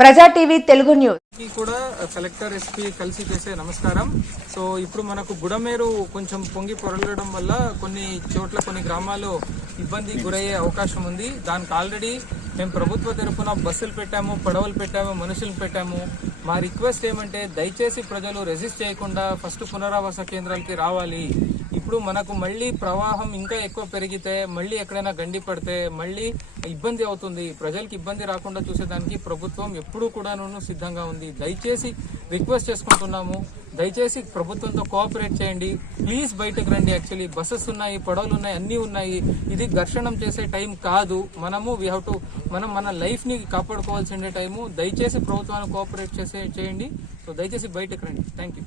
Praja TV Telugu news. కూడా collector SP కలిసి చేసే నమస్కారం. సో ఇప్పుడు మనకు బుడమేరు కొంచెం పొంగి పొరలడం వల్ల కొన్ని చోట్ల కొన్ని గ్రామాల్లో ఇబ్బంది గురయ్యే అవకాశం ఉంది. దానికి ఆల్రెడీ మేము ప్రభుత్వ తరఫున బస్సులు పెట్టాము పడవలు పెట్టాము మనుషులు పెట్టాము. మా రిక్వెస్ట్ ఏమంటే దయచేసి ప్రజలు రెసిస్ట్ చేయకుండా ఫస్ట్ పునరావాస కేంద్రాలకి రావాలి. ఇప్పుడు మనకు మళ్ళీ ప్రవాహం ఇంకా ఎక్కువ పెరిగితే మళ్ళీ ఎక్కడైనా గండి పడితే మళ్ళీ ఇబ్బంది అవుతుంది. ప్రజలకు ఇబ్బంది రాకుండా చూసేదానికి ప్రభుత్వం ఎప్పుడూ కూడాను సిద్ధంగా ఉంది. దయచేసి రిక్వెస్ట్ చేసుకుంటున్నాము. దయచేసి ప్రభుత్వంతో కోఆపరేట్ చేయండి. ప్లీజ్ బయటకు రండి యాక్చువల్లీ. బస్సెస్ ఉన్నాయి పడవలు ఉన్నాయి అన్నీ ఉన్నాయి. ఇది ఘర్షణం చేసే టైం కాదు. మనము వీ హ్యావ్ టు మనం మన లైఫ్ని కాపాడుకోవాల్సిండే టైము. దయచేసి ప్రభుత్వాన్ని కోఆపరేట్ చేసే చేయండి. సో దయచేసి బయటకు రండి. Thank you